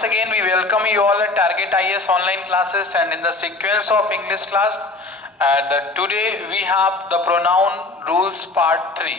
once again we welcome you all at Target IAS online classes, and in the sequence of English class and today we have the pronoun rules part 3,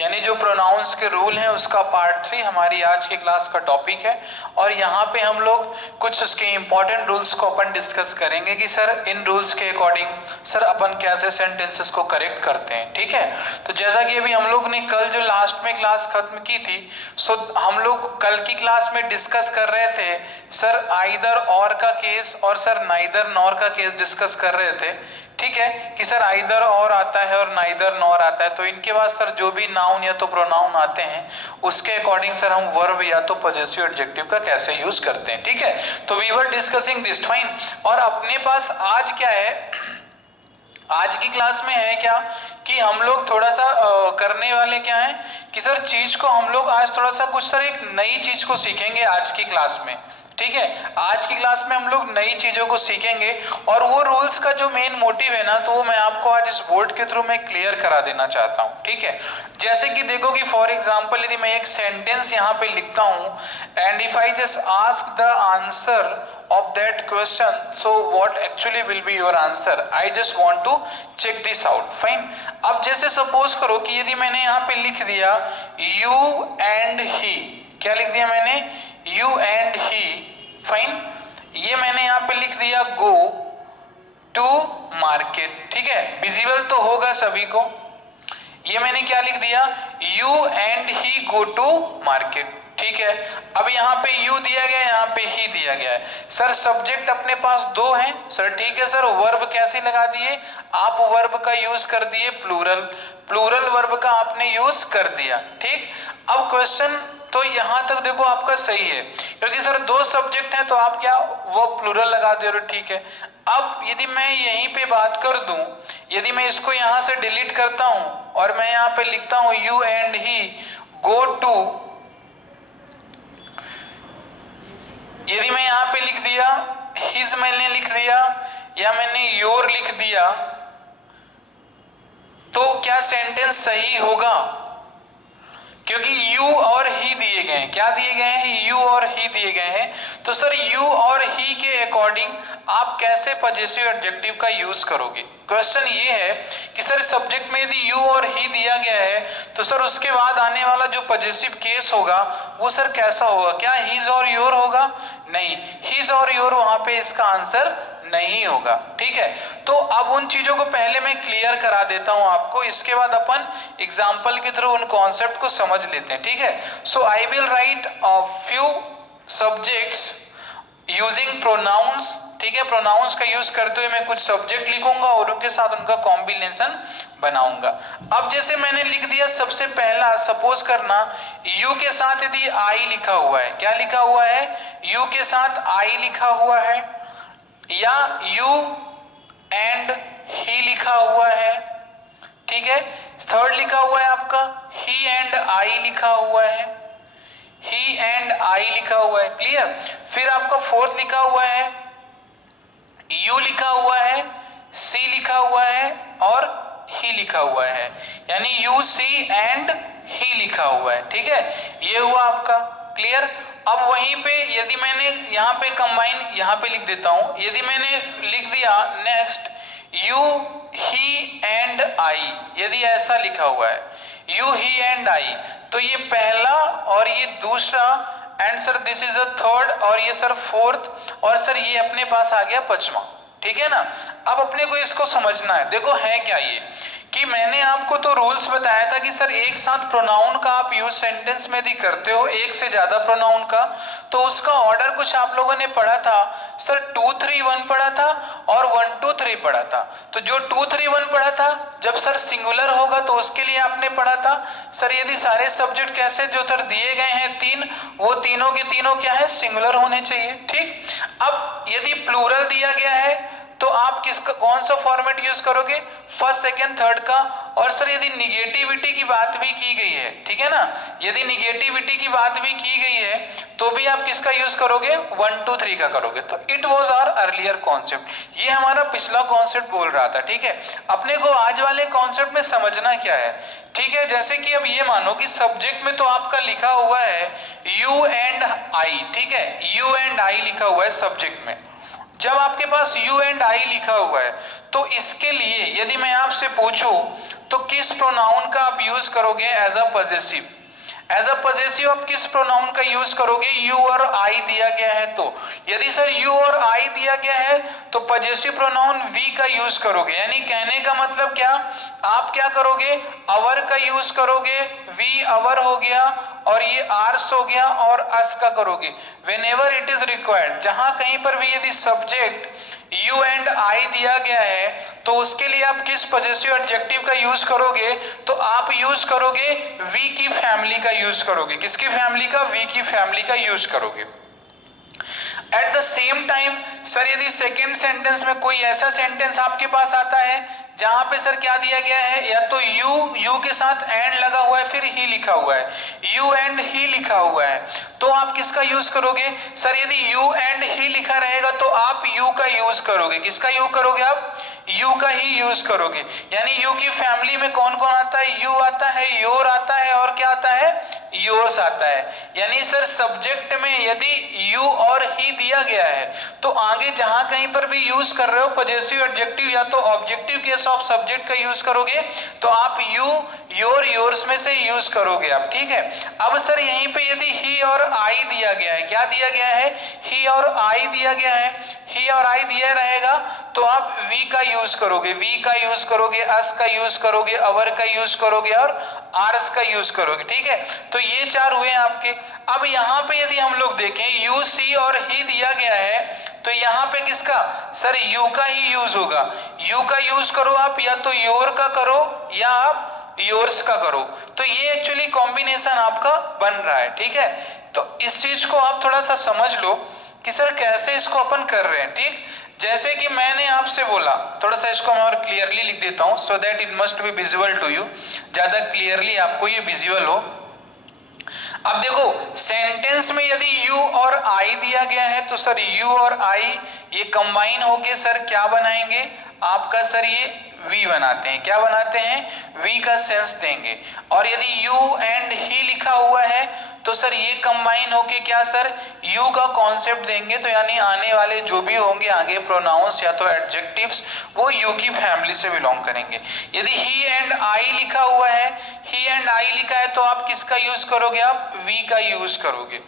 यानी जो pronounce के rule हैं उसका part 3 हमारी आज की class का topic है। और यहाँ पे हम लोग कुछ उसके इम्पोर्टेंट रूल्स को अपन डिस्कस करेंगे कि सर इन रूल्स के अकॉर्डिंग सर अपन कैसे सेंटेंसेस को करेक्ट करते हैं। ठीक है, तो जैसा कि अभी हम लोग ने कल जो लास्ट में क्लास खत्म की थी, सो हम लोग कल की क्लास में डिस्कस कर रहे थे सर आइदर और का केस और सर नाइदर नॉर का केस डिस्कस कर रहे थे। ठीक है, कि सर आइदर और आता है और नाइदर नॉर आता है, तो इनके बाद सर जो भी नाउन या तो प्रोनाउन आते हैं उसके अकॉर्डिंग सर हम वर्ब या तो पॉजेसिव एडजेक्टिव का कैसे यूज करते हैं। ठीक है, तो we were discussing this fine. और अपने पास आज क्या है, आज की क्लास में है क्या कि हम लोग थोड़ा सा करने वाले क्या है कि सर चीज को हम लोग आज थोड़ा सा कुछ सर एक नई चीज को सीखेंगे आज की क्लास में। ठीक है, आज की क्लास में हम लोग नई चीजों को सीखेंगे और वो रूल्स का जो मेन मोटिव है ना, तो वो मैं आपको आज इस बोर्ड के थ्रू मैं क्लियर करा देना चाहता हूँ। ठीक है, जैसे कि देखो कि फॉर एग्जांपल यदि मैं एक सेंटेंस यहाँ पे लिखता हूँ and if I just ask the answer of that question, so what actually will be your answer? I just want to check this out. Fine. अब जैसे सपोज करो कि यदि मैंने यहाँ पे लिख दिया you and he, क्या लिख दिया मैंने? you and he. Fine. ये मैंने यहाँ पे लिख दिया go to market. ठीक है, विजिबल तो होगा सभी को। ये मैंने क्या लिख दिया? you and he go to market. ठीक है, अब यहाँ पे यू दिया गया, यहाँ पे ही दिया गया है। सर सब्जेक्ट अपने पास दो हैं सर। ठीक है सर, वर्ब कैसे लगा दिए आप? वर्ब का यूज कर दिए प्लूरल, प्लूरल वर्ब का आपने यूज कर दिया। ठीक, अब क्वेश्चन तो यहाँ तक देखो आपका सही है, क्योंकि सर दो सब्जेक्ट हैं तो आप क्या वो प्लूरल लगा दे रहे हो। ठीक है, अब यदि मैं यहीं पे बात कर दूं, यदि मैं इसको यहाँ से डिलीट करता हूं और मैं यहाँ पे लिखता हूं you and he go to, यदि मैं यहाँ पे लिख दिया हिज मैंने लिख दिया या मैंने योर लिख दिया, तो क्या सेंटेंस सही होगा? क्योंकि यू और ही दिए गए हैं। क्या दिए गए हैं? यू और ही दिए गए हैं। तो सर यू और ही के अकॉर्डिंग आप कैसे पॉजेसिव एडजेक्टिव का यूज करोगे? क्वेश्चन ये है कि सर सब्जेक्ट में यदि यू और ही दिया गया है तो सर उसके बाद आने वाला जो पॉजेसिव केस होगा वो सर कैसा होगा? क्या हिज और योर होगा? नहीं, हिज और योर वहां पे इसका आंसर नहीं होगा। ठीक है, तो अब उन चीजों को पहले मैं क्लियर करा देता हूं आपको, इसके बाद अपन एग्जांपल के थ्रू उन कॉन्सेप्ट को समझ लेते हैं। ठीक है, so I will write a few subjects using pronouns. ठीक है, प्रोनाउंस का यूज करते हुए मैं कुछ सब्जेक्ट लिखूंगा और उनके साथ उनका कॉम्बिनेशन बनाऊंगा। अब जैसे मैंने लिख दिया सबसे पहला, सपोज करना यू के साथ यदि आई लिखा हुआ है, क्या लिखा हुआ है? यू के साथ आई लिखा हुआ है, या यू एंड ही लिखा हुआ है। ठीक है, थर्ड लिखा हुआ है आपका ही एंड आई लिखा हुआ है, ही एंड आई लिखा हुआ है। क्लियर? फिर आपका फोर्थ लिखा हुआ है यू लिखा हुआ है, सी लिखा हुआ है और ही लिखा हुआ है, यानी यू सी एंड ही लिखा हुआ है। ठीक है, ये हुआ आपका। क्लियर? अब वहीं पे यदि मैंने यहाँ पे कंबाइन यहाँ पे लिख देता हूं, यदि मैंने लिख दिया नेक्स्ट यू ही एंड आई, यदि ऐसा लिखा हुआ है यू ही एंड आई, तो ये पहला और ये दूसरा and sir this is the third और ये सर फोर्थ और सर ये अपने पास आ गया पांचवा। ठीक है ना, अब अपने को इसको समझना है। देखो है क्या ये कि मैंने आपको तो रूल्स बताया था कि सर एक साथ प्रोनाउन का आप यूज सेंटेंस में यदि करते हो एक से ज्यादा प्रोनाउन का, तो उसका ऑर्डर कुछ आप लोगों ने पढ़ा था सर 2 3 1 पढ़ा था और 1 2 3 पढ़ा था। तो जो 2 3 1 पढ़ा था जब सर सिंगुलर होगा तो उसके लिए आपने पढ़ा था सर यदि सारे सब्जेक्ट कैसे जो सर दिए गए हैं तीन, वो तीनों के तीनों क्या है? सिंगुलर होने चाहिए। ठीक, अब यदि प्लूरल दिया गया है तो आप किसका कौन सा फॉर्मेट यूज करोगे, फर्स्ट सेकेंड थर्ड का। और सर यदि निगेटिविटी की बात भी की गई है, ठीक है ना, यदि निगेटिविटी की बात भी की गई है तो भी आप किसका यूज करोगे, 1 2 3 का करोगे। तो it was our earlier concept, ये हमारा पिछला कॉन्सेप्ट बोल रहा था, ठीक है। अपने को आज वाले कॉन्सेप्ट में समझना क्या है, ठीक है। जैसे कि अब ये मानो कि सब्जेक्ट में तो आपका लिखा हुआ है यू एंड आई, ठीक है, यू एंड आई लिखा हुआ है सब्जेक्ट में। जब आपके पास यू एंड आई लिखा हुआ है तो इसके लिए यदि मैं आपसे पूछूं तो किस प्रोनाउन का आप यूज करोगे as a possessive, as a possessive आप किस प्रोनाउन का यूज करोगे, यू और आई दिया गया है तो। यदि सर यू और आई दिया गया है तो पॉजेसिव प्रोनाउन वी का यूज करोगे, यानी कहने का मतलब क्या, आप क्या करोगे, अवर का यूज करोगे, वी अवर हो गया और ये आर्स हो गया और अस का करोगे व्हेनेवर इट इज रिक्वायर्ड। जहां कहीं पर भी यदि सब्जेक्ट यू एंड आई दिया गया है तो उसके लिए आप किस पॉजेसिव एडजेक्टिव का यूज करोगे, तो आप यूज करोगे वी की फैमिली का यूज करोगे। किसकी फैमिली का, वी की फैमिली का यूज करोगे। At the same time sir यदि सेकेंड सेंटेंस में कोई ऐसा सेंटेंस आपके पास आता है जहां पे सर क्या दिया गया है, या तो यू के साथ एंड लगा हुआ है फिर ही लिखा हुआ है, यू एंड ही लिखा हुआ है, तो आप किसका यूज करोगे, सर यदि यू एंड ही लिखा रहेगा तो आप यू का यूज करोगे। किसका यूज करोगे, आप यू का ही यूज करोगे। यानी यू की फैमिली में कौन कौन आता है, यू आता है, योर आता है और क्या आता है, योर्स आता है। यानी सर सब्जेक्ट में यदि यू और ही दिया गया है तो आगे जहां कहीं पर भी यूज कर रहे हो पॉजेसिव एडजेक्टिव या तो ऑब्जेक्टिव केस ऑफ सब्जेक्ट का यूज करोगे तो आप यू योर योर्स में से यूज करोगे आप, ठीक है। अब सर यहीं पे यदि ही और आई दिया गया है, क्या दिया गया है, ही और आई दिया गया है, ही और आई दिया रहेगा तो आप वी का यूज करोगे, वी का यूज करोगे, अस का यूज करोगे, अवर का यूज करोगे और आर्स का यूज करोगे, ठीक है। तो ये चार हुए आपके। अब यहाँ पे यदि हम लोग देखें यू सी और ही दिया गया है तो यहाँ पे किसका, सर यू का ही यूज होगा। यू का यूज करो आप, या तो योर का करो या आप योर्स का करो। तो ये एक्चुअली कॉम्बिनेशन आपका बन रहा है, ठीक है। तो इस चीज को आप थोड़ा सा समझ लो कि सर कैसे इसको अपन कर रहे हैं, ठीक। जैसे कि मैंने आपसे बोला, थोड़ा सा इसको मैं और क्लियरली लिख देता हूं so that it must be visual to you, ज्यादा क्लियरली आपको ये विजुअल हो। अब देखो सेंटेंस में यदि यू और आई दिया गया है तो सर यू और आई ये कंबाइन होके सर क्या बनाएंगे आपका, सर ये वी बनाते हैं। क्या बनाते हैं, वी का सेंस देंगे। और यदि यू एंड ही लिखा हुआ है तो सर ये कंबाइन होके क्या सर यू का कॉन्सेप्ट देंगे। तो यानी आने वाले जो भी होंगे आगे प्रोनाउंस या तो एडजेक्टिव्स वो यू की फैमिली से बिलोंग करेंगे। यदि ही एंड आई लिखा हुआ है, ही एंड आई लिखा है तो आप किसका यूज करोगे, आप वी का यूज करोगे।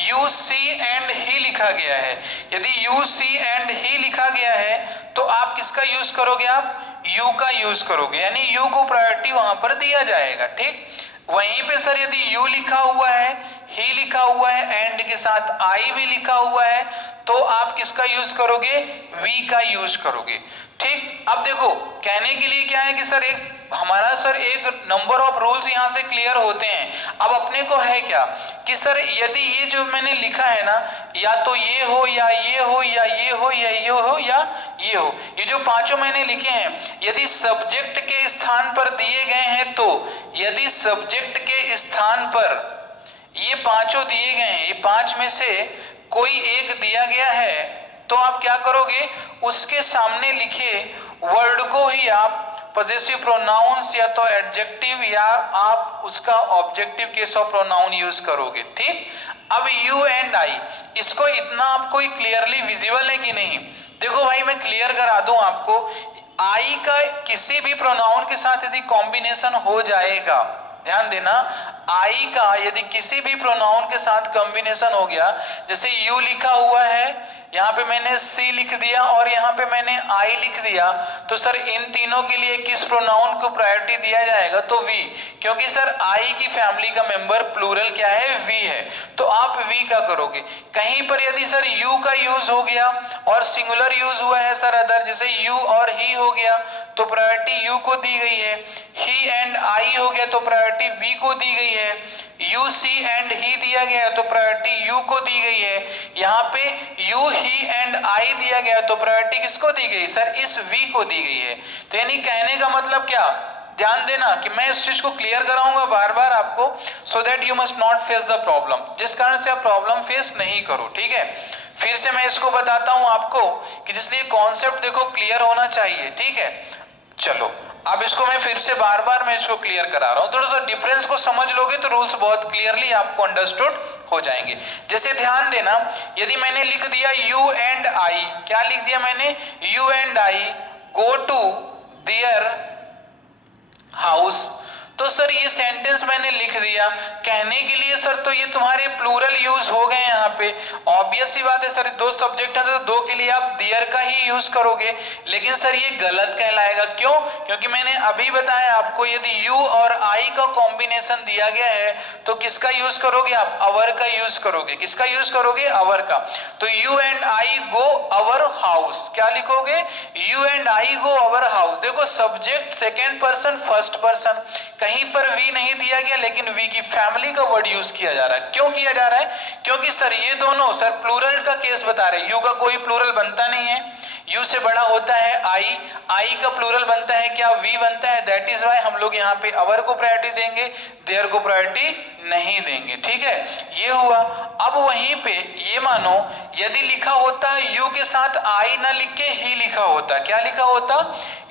यू सी एंड ही लिखा गया है, यदि यू सी एंड ही लिखा गया है तो आप किसका यूज करोगे, आप यू का यूज करोगे। यानी यू को प्रायोरिटी वहां पर दिया जाएगा, ठीक। वहीं पे सर यदि यू लिखा हुआ है, ही लिखा हुआ है, एंड के साथ आई भी लिखा हुआ है तो आप किसका यूज करोगे, वी का यूज करोगे, ठीक। अब देखो कहने के लिए क्या है कि सर एक हमारा सर एक नंबर ऑफ रूल्स यहाँ से क्लियर होते हैं। अब अपने को है क्या कि सर यदि ये जो मैंने लिखा है ना, या तो ये हो या ये हो या ये हो या ये हो या ये हो, ये जो पांचों मैंने लिखे हैं यदि सब्जेक्ट के स्थान पर दिए गए हैं तो यदि सब्जेक्ट के स्थान पर ये पांचों दिए गए हैं, ये पांच में से कोई एक दिया गया है तो आप क्या करोगे, उसके सामने लिखे वर्ड को ही आप पॉजेसिव प्रोनाउंस या तो एडजेक्टिव या आप उसका objective case of pronoun use करोगे, ठीक। अब यू एंड आई, इसको इतना आपको क्लियरली विजिबल है कि नहीं, देखो भाई मैं क्लियर करा दूं आपको। आई का किसी भी प्रोनाउन के साथ यदि कॉम्बिनेशन हो जाएगा, ध्यान देना, आई का यदि किसी भी प्रोनाउन के साथ कॉम्बिनेशन हो गया, जैसे यू लिखा हुआ है यहाँ पे मैंने सी लिख दिया और यहाँ पे मैंने आई लिख दिया, तो सर इन तीनों के लिए किस प्रोनाउन को प्रायोरिटी दिया जाएगा, तो वी, क्योंकि सर आई की फैमिली का मेंबर प्लूरल क्या है, वी है, तो आप वी का करोगे। कहीं पर यदि सर यू का यूज हो गया और सिंगुलर यूज हुआ है सर अदर, जैसे यू और ही हो गया तो प्रायोरिटी यू को दी गई है, ही एंड आई हो गया तो प्रायोरिटी वी को दी गई है, यू सी एंड ही दिया गया है तो प्रायोरिटी यू को दी गई है। यहाँ पे यू ही एंड आई दिया गया तो प्रायोरिटी किसको दी गई सर, इस वी को दी गई है। तो यानी कहने का मतलब क्या, ध्यान देना कि मैं इस चीज को क्लियर कराऊंगा बार बार आपको, so that you must not face the problem, जिस कारण से आप प्रॉब्लम फेस नहीं करो। ठीक है, फिर से मैं इसको बताता हूं आपको कि जिसलिए कॉन्सेप्ट देखो क्लियर होना चाहिए। ठीक है, चलो अब इसको मैं फिर से बार बार मैं इसको क्लियर करा रहा हूं, थोड़ा सा डिफरेंस को समझ लोगे तो रूल्स बहुत क्लियरली आपको अंडरस्टूड हो जाएंगे। जैसे ध्यान देना, यदि मैंने लिख दिया यू एंड आई, क्या लिख दिया मैंने, you and I go to their house, तो सर ये सेंटेंस मैंने लिख दिया। कहने के लिए सर तो ये तुम्हारे प्लूरल यूज हो गए यहाँ पे, ऑब्वियस सी बात है सर, दो सब्जेक्ट है तो दो के लिए आप देयर का ही यूज करोगे, लेकिन सर ये गलत कहलाएगा। क्यों, क्योंकि मैंने अभी बताया आपको यदि यू और आई का कॉम्बिनेशन दिया गया है तो किसका यूज करोगे आप, अवर का यूज करोगे। किसका यूज करोगे, अवर का। तो you and I go our house, क्या लिखोगे, you and I go our house. देखो subject second person first person, कहीं पर वी नहीं दिया गया लेकिन वी की फैमिली का वर्ड यूज किया जा रहा है। क्यों किया जा रहा है, क्योंकि सर ये दोनों सर प्लूरल का केस बता रहे हैं। यू का कोई प्लूरल बनता नहीं है, यू से बड़ा होता है आई, आई का प्लूरल बनता है क्या, वी बनता है। दैट इज वाई हम लोग यहाँ पे अवर को प्रायोरिटी देंगे, देयर को प्रायोरिटी नहीं देंगे। ठीक है, ये हुआ। अब वहीं पे ये मानो यदि लिखा होता यू के साथ आई ना लिख के ही लिखा होता, क्या लिखा होता,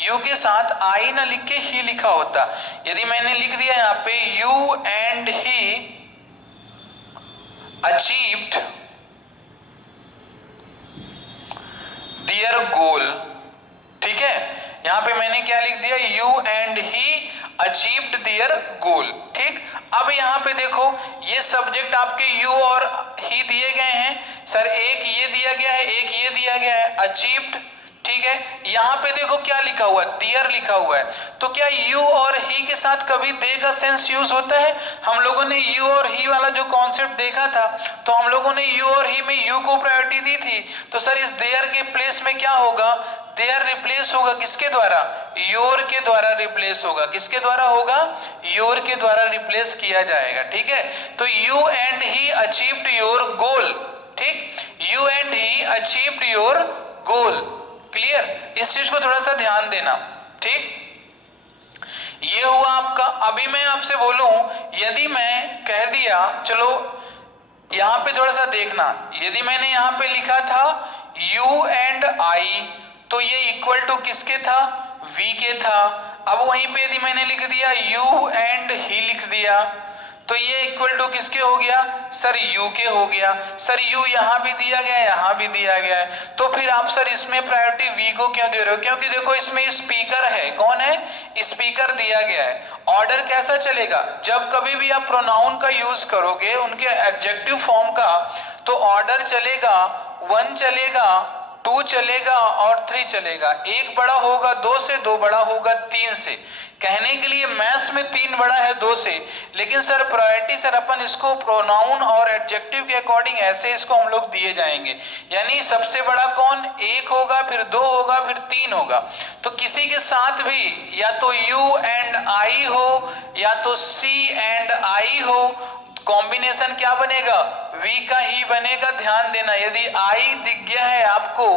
यू के साथ आई ना लिख के ही लिखा होता। यदि मैंने लिख दिया यहाँ पे you and he achieved there गोल, ठीक है, यहां पे मैंने क्या लिख दिया, you and he achieved there गोल। ठीक, अब यहां पे देखो ये सब्जेक्ट आपके यू और ही दिए गए हैं सर, एक ये दिया गया है एक ये दिया गया है, अचीव्ड। ठीक है, यहां पे देखो क्या लिखा हुआ है, देयर लिखा हुआ है। तो क्या यू और ही के साथ कभी दे का सेंस यूज होता है, हम लोगों ने यू और ही वाला जो कॉन्सेप्ट देखा था तो हम लोगों ने यू और ही में यू को प्रायोरिटी दी थी, तो सर इस देयर के प्लेस में क्या होगा, देयर रिप्लेस होगा किसके द्वारा, योर के द्वारा रिप्लेस होगा। किसके द्वारा होगा, योर के द्वारा रिप्लेस किया जाएगा। ठीक है, तो you and he achieved your goal. ठीक, you and he achieved your goal. Clear, इस चीज को थोड़ा सा ध्यान देना। ठीक, ये हुआ आपका। अभी मैं आपसे बोलूं, यदि मैं कह दिया, चलो यहां पे थोड़ा सा देखना, यदि मैंने यहां पे लिखा था यू एंड आई तो ये इक्वल टू किसके था, वी के था। अब वहीं पे यदि मैंने लिख दिया यू एंड ही लिख दिया तो ये इक्वल टू किसके हो गया सर, यू के हो गया। सर यू यहां भी दिया गया है यहां भी दिया गया है, तो फिर आप सर इसमें प्रायोरिटी वी को क्यों दे रहे हो, क्योंकि देखो इसमें स्पीकर है, कौन है, स्पीकर दिया गया है। ऑर्डर कैसा चलेगा, जब कभी भी आप प्रोनाउन का यूज करोगे उनके एडजेक्टिव फॉर्म का, तो ऑर्डर चलेगा 1 चलेगा, 2 चलेगा और 3 चलेगा। 1 बड़ा होगा 2 से, 2 बड़ा होगा 3 से। कहने के लिए मैथ्स में 3 बड़ा है 2 से, लेकिन सर प्रायोरिटी सर अपन इसको प्रोनाउन और एडजेक्टिव के अकॉर्डिंग ऐसे इसको हम लोग दिए जाएंगे। यानी सबसे बड़ा कौन, 1 होगा, फिर 2 होगा, फिर 3 होगा। तो किसी के साथ भी या तो यू एंड आई हो या तो सी एंड आई हो, कॉम्बिनेशन क्या बनेगा, वी का ही बनेगा। ध्यान देना, यदि आई दिख गया है आपको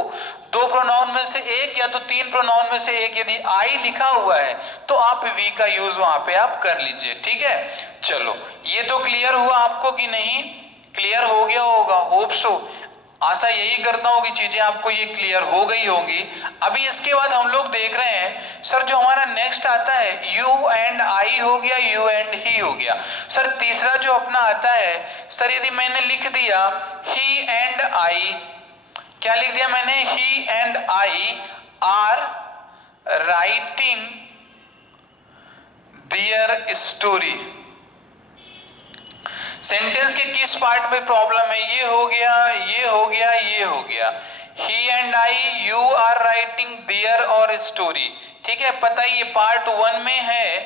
2 प्रोनाउन में से एक या तो 3 प्रोनाउन में से एक, यदि आई लिखा हुआ है तो आप वी का यूज वहां पे आप कर लीजिए। ठीक है, चलो ये तो क्लियर हुआ आपको कि नहीं, क्लियर हो गया होगा, होप सो। आशा यही करता हूं कि चीजें आपको ये क्लियर हो गई होंगी। अभी इसके बाद हम लोग देख रहे हैं सर, जो हमारा नेक्स्ट आता है यू एंड आई हो गया, यू एंड ही हो गया। सर तीसरा जो अपना आता है सर, यदि मैंने लिख दिया ही एंड आई, क्या लिख दिया मैंने, he and I are writing their story. Sentence के किस पार्ट में प्रॉब्लम है, ये हो गया, ये हो गया, ये हो गया। He and I, you are writing their और स्टोरी। ठीक है, पता ही ये पार्ट 1 में है,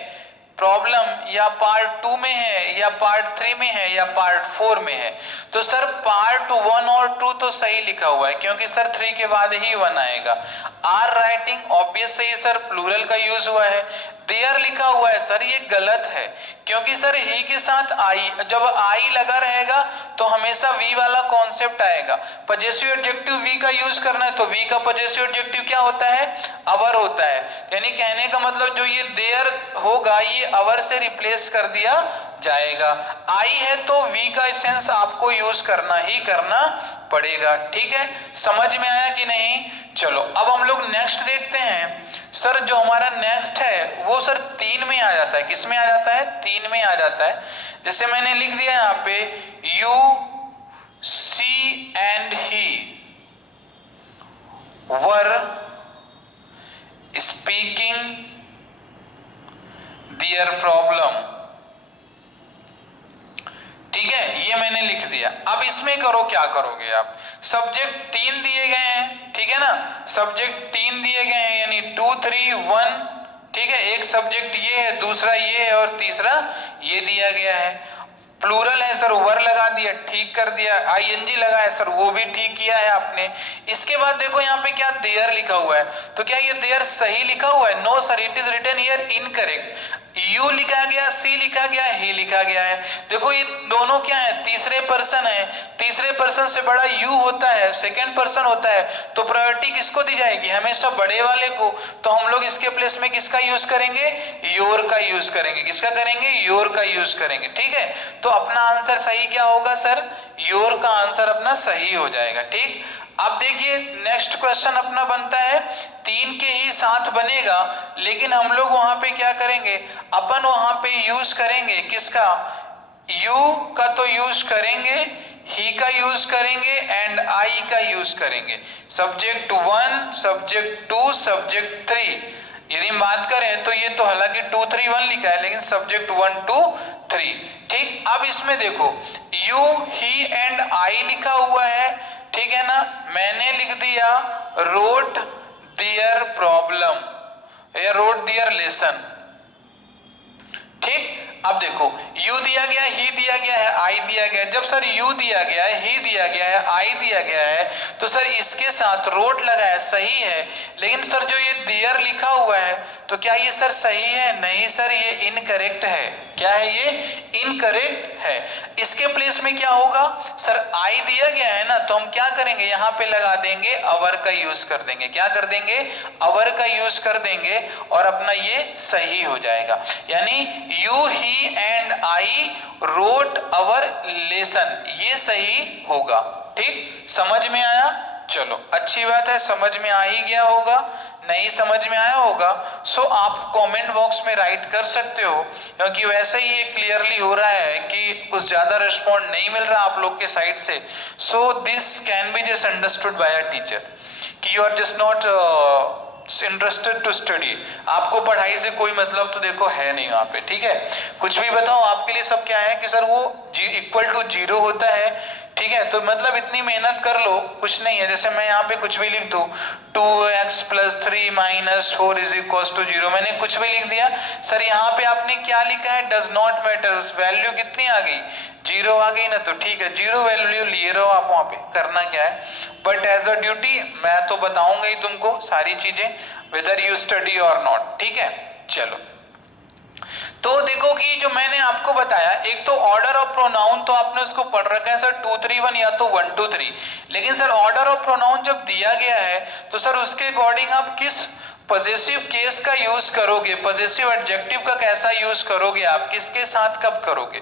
प्रॉब्लम प्रॉब्लम या पार्ट 2 में है या पार्ट 3 में है या पार्ट 4 में है? तो सर पार्ट 1 और 2 तो सही लिखा हुआ है, क्योंकि सर 3 के बाद ही 1 आएगा। आर राइटिंग ऑब्वियस सही सर, प्लूरल का यूज हुआ है। देयर लिखा हुआ है सर, ये गलत है, क्योंकि सर ही के साथ आई, जब आई लगा रहेगा तो हमेशा वी वाला कॉन्सेप्ट आएगा। पजेसिव एडजेक्टिव वी का यूज करना है, तो वी का पजेसिव एडजेक्टिव क्या होता है? अवर होता है। यानी कहने का मतलब जो ये देयर होगा ये अवर से रिप्लेस कर दिया जाएगा। आई है तो वी का सेंस आपको यूज करना ही करना पड़ेगा। ठीक है, समझ में आया कि नहीं? चलो अब हम लोग नेक्स्ट देखते हैं। सर जो हमारा नेक्स्ट है वो सर 3 में आ जाता है। किस में आ जाता है? 3 में आ जाता है। जैसे मैंने लिख दिया यहाँ पे, you see and he were speaking their problem. ठीक है, ये मैंने लिख दिया। अब इसमें करो, क्या करोगे आप? सब्जेक्ट 3 दिए गए हैं, ठीक है ना, सब्जेक्ट 3 दिए गए हैं, यानी 2 3 1। ठीक है, एक सब्जेक्ट ये है, दूसरा ये है और तीसरा ये दिया गया है। प्लूरल है सर, वर लगा दिया, ठीक कर दिया। आईएनजी लगा है सर, वो भी ठीक किया है आपने। इसके बाद देखो यहाँ पे क्या देयर लिखा हुआ है, तो क्या ये देयर सही लिखा हुआ है? No sir, it is written here incorrect. You लिखा गया, सी लिखा गया, ही लिखा गया है। देखो ये दोनों क्या है? तीसरे पर्सन है। तीसरे पर्सन से बड़ा यू होता है, सेकेंड पर्सन होता है, तो प्रायोरिटी किसको दी जाएगी? हमेशा बड़े वाले को। तो हम लोग इसके प्लेस में किसका यूज करेंगे? योर का यूज करेंगे। किसका करेंगे? योर का यूज करेंगे। ठीक है, तो अपना आंसर सही क्या होगा सर? योर का आंसर अपना सही हो जाएगा। ठीक, अब देखिए नेक्स्ट क्वेश्चन अपना बनता है, 3 के ही साथ बनेगा, लेकिन हम लोग वहां पे क्या करेंगे? अपन वहां पे यूज करेंगे किसका? यू का तो यूज करेंगे, ही का यूज करेंगे एंड आई का यूज करेंगे। Subject 1, subject 2, subject 3। यदि हम बात करें तो ये तो हालांकि 2 3 1 लिखा है, लेकिन सब्जेक्ट 1 2 3। ठीक, अब इसमें देखो यू, ही एंड आई लिखा हुआ है, ठीक है ना। मैंने लिख दिया रोट दियर प्रॉब्लम या रोट दियर लेसन। ठीक, अब देखो यू दिया गया, ही दिया गया है, आई दिया गया है। जब सर यू दिया गया है, ही दिया गया है, आई दिया गया है, तो सर इसके साथ रोट लगा है, सही है। लेकिन सर जो ये दियर लिखा हुआ है, तो क्या ये सर सही है? नहीं सर, ये इनकरेक्ट है। क्या है? ये इनकरेक्ट है। इसके प्लेस में क्या होगा? सर आई दिया गया है ना, तो हम क्या करेंगे? यहाँ पे लगा देंगे अवर का यूज कर देंगे। क्या कर देंगे? अवर का यूज कर देंगे और अपना ये सही हो जाएगा। यानी you, he and I wrote our lesson, ये सही होगा। ठीक, समझ में आया? चलो अच्छी बात है, समझ में आ ही गया होगा। नहीं समझ में आया होगा सो आप कमेंट बॉक्स में राइट कर सकते हो, क्योंकि वैसे ही ये क्लियरली हो रहा है कि कुछ ज्यादा रिस्पॉन्ड नहीं मिल रहा आप लोग के साइड से। So this can be just understood by a teacher कि you are just not interested to study. आपको पढ़ाई से कोई मतलब तो देखो है नहीं वहां पे। ठीक है, कुछ भी बताओ आपके लिए सब क्या है कि सर वो इक्वल टू 0 होता है। ठीक है, तो मतलब इतनी मेहनत कर लो, कुछ नहीं है। जैसे मैं यहाँ पे कुछ भी लिख दूं 2x + 3 - 4 = 0, मैंने कुछ भी लिख दिया। सर यहाँ पे आपने क्या लिखा है? Does not matter. वैल्यू कितनी आ गई? 0 आ गई ना, तो ठीक है 0 वैल्यू लिए रहो आप वहां पे, करना क्या है। बट एज अ ड्यूटी मैं तो बताऊंगा ही तुमको सारी चीजें, वेदर यू स्टडी और नॉट। ठीक है, चलो तो देखो कि जो मैंने आपको बताया, एक तो ऑर्डर ऑफ प्रोनाउन तो आपने उसको पढ़ रखा है सर 2 3 1 या तो 1 2 3। लेकिन सर ऑर्डर ऑफ प्रोनाउन जब दिया गया है तो सर उसके अकॉर्डिंग आप किस पॉजेसिव केस का यूज करोगे, पॉजेसिव एडजेक्टिव का कैसा यूज करोगे, आप किसके साथ कब करोगे।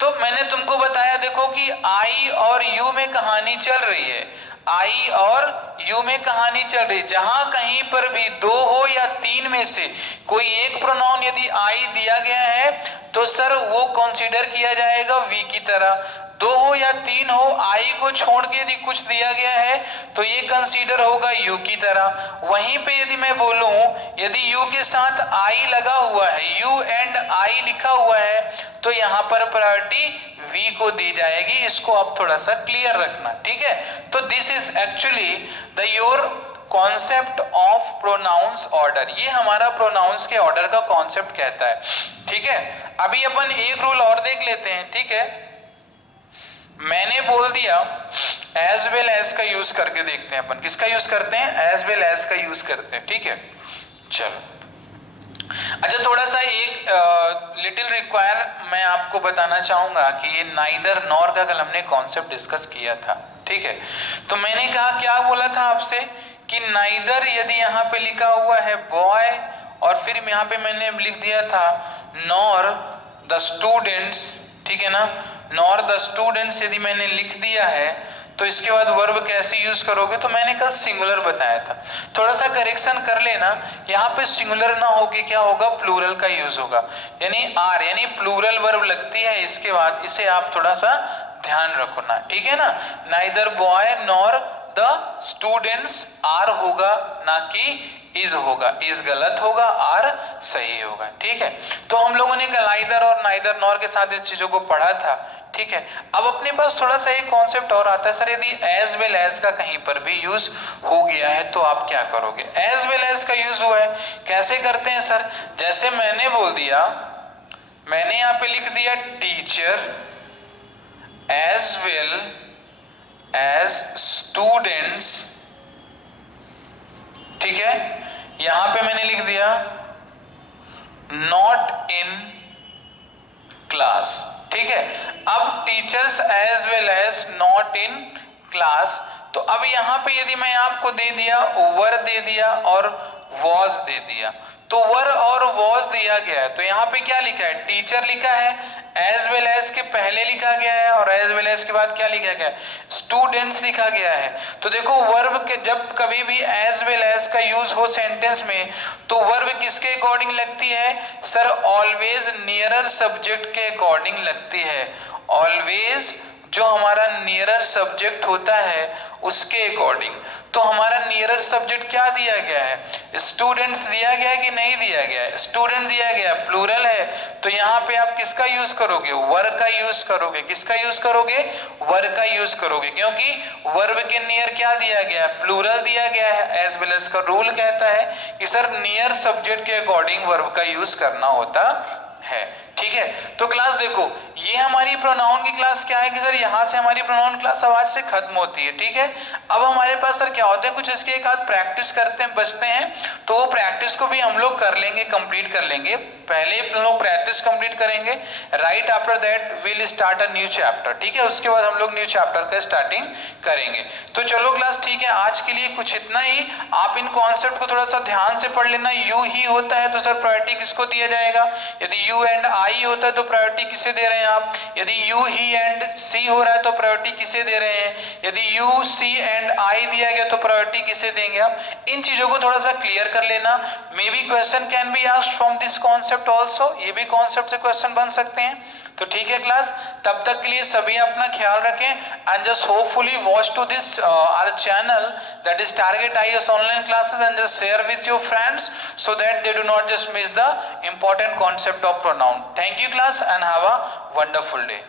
तो मैंने तुमको बताया देखो कि आई और यू में कहानी चल रही है, आई और यू में कहानी चल रही। जहां कहीं पर भी 2 हो या 3 में से कोई एक प्रोनाउन यदि आई दिया गया है तो सर वो कंसीडर किया जाएगा वी की तरह। 2 हो या 3 हो, आई को छोड़ के यदि कुछ दिया गया है तो ये कंसीडर होगा यू की तरह। वहीं पे यदि मैं बोलूं यदि यू के साथ आई लगा हुआ है, यू एंड आई लिखा हुआ है, तो यहां पर प्रायोरिटी वी को दी जाएगी। इसको आप थोड़ा सा क्लियर रखना। ठीक है, तो this is actually the your concept of pronouns order, ये हमारा प्रोनाउंस के ऑर्डर का कॉन्सेप्ट कहता है। ठीक है, अभी अपन एक रूल और देख लेते हैं। ठीक है, मैंने बोल दिया एज वेल एज का यूज करके देखते हैं अपन। किसका यूज करते हैं? एज वेल एज का यूज करते हैं। ठीक है, चलो अच्छा, थोड़ा सा एक लिटिल रिक्वायर मैं आपको बताना चाहूंगा कि ये नाइदर नॉर का कल हमने कॉन्सेप्ट डिस्कस किया था। ठीक है, तो मैंने कहा क्या बोला था आपसे कि नाइदर यदि यहाँ पे लिखा हुआ है बॉय और फिर यहाँ पे मैंने लिख दिया था नॉर द स्टूडेंट्स, ठीक है ना, नॉर द स्टूडेंट्स यदि मैंने लिख दिया है तो इसके बाद वर्ब कैसे यूज करोगे? तो मैंने कल सिंगुलर बताया था, थोड़ा सा करेक्शन कर लेना, यहाँ पे सिंगुलर ना होके क्या होगा, प्लूरल का यूज होगा, यानी आर, यानी प्लूरल वर्ब लगती है इसके बाद, इसे आप थोड़ा सा ध्यान रखो ना। ठीक है ना, neither boy nor the students are होगा, ना कि इज होगा। इज गलत होगा, आर सही होगा। ठीक है, तो हम लोगों ने नाइदर और नाइदर नॉर के साथ इस चीजों को पढ़ा था। ठीक है, अब अपने पास थोड़ा सा एक कॉन्सेप्ट और आता है, सर यदि एज वेल एज का कहीं पर भी यूज हो गया है तो आप क्या करोगे? एज वेल एज का यूज हुआ है, कैसे करते हैं सर? जैसे मैंने बोल दिया, मैंने यहां पे लिख दिया teacher as well as students. ठीक है, यहां पे मैंने लिख दिया नॉट इन क्लास। ठीक है, अब teachers as well as not in class, तो अब यहां पे यदि मैं आपको दे दिया वर दे दिया और वॉज दे दिया, तो वर और वॉज दिया गया है, तो यहाँ पे क्या लिखा है? टीचर लिखा है, एज वेल एज के पहले लिखा गया है और एज वेल एज के बाद क्या लिखा गया है? स्टूडेंट्स लिखा गया है। तो देखो वर्ब के जब कभी भी एज वेल एज का यूज हो सेंटेंस में, तो वर्ब किसके अकॉर्डिंग लगती है? सर ऑलवेज नियरर सब्जेक्ट के अकॉर्डिंग लगती है। ऑलवेज जो हमारा नियरर सब्जेक्ट होता है उसके अकॉर्डिंग। तो हमारा नियरर सब्जेक्ट क्या दिया गया है? स्टूडेंट्स दिया गया है कि नहीं दिया गया है? स्टूडेंट दिया गया, प्लूरल है, तो यहाँ पे आप किसका यूज करोगे? वर का यूज करोगे। किसका यूज करोगे? वर का यूज करोगे, क्योंकि वर्ब के नियर क्या दिया गया है? प्लूरल दिया गया है। एज वेल एज का रूल कहता है कि सर नियर सब्जेक्ट के अकॉर्डिंग वर्ब का यूज करना होता है। ठीक है, तो क्लास देखो, ये हमारी प्रोनाउन की क्लास क्या है कि सर यहाँ से हमारी प्रोनाउन क्लास आवाज से खत्म होती है। ठीक है, अब हमारे पास सर क्या होता है, कुछ इसके एक आध प्रैक्टिस करते हैं, बचते हैं, तो वो प्रैक्टिस को भी हम लोग कर लेंगे, कंप्लीट कर लेंगे। पहले हम लोग प्रैक्टिस कंप्लीट करेंगे, right after that will start a new chapter. ठीक है, उसके बाद हम लोग न्यू चैप्टर का स्टार्टिंग करेंगे। तो चलो क्लास ठीक है, आज के लिए कुछ इतना ही। आप इन कॉन्सेप्ट को थोड़ा सा ध्यान से पढ़ लेना। यू ही होता है तो सर प्रायोरिटी किसको दिया जाएगा? यदि यू एंड आई होता है तो प्रायोरिटी किसे दे रहे हैं आप? यदि यू ही एंड सी हो रहा है तो प्रायोरिटी किसे दे रहे हैं? यदि यू सी एंड आई दिया गया तो प्रायोरिटी किसे देंगे आप? इन चीजों को थोड़ा सा क्लियर कर लेना। May be question can be asked from this concept also, ये भी कॉन्सेप्ट से क्वेश्चन बन सकते हैं। तो ठीक है क्लास, तब तक के लिए सभी अपना ख्याल रखें and just hopefully watch to this our channel that is target IAS online classes and just share with your friends so that they do not just miss the important concept of pronoun. Thank you class and have a wonderful day.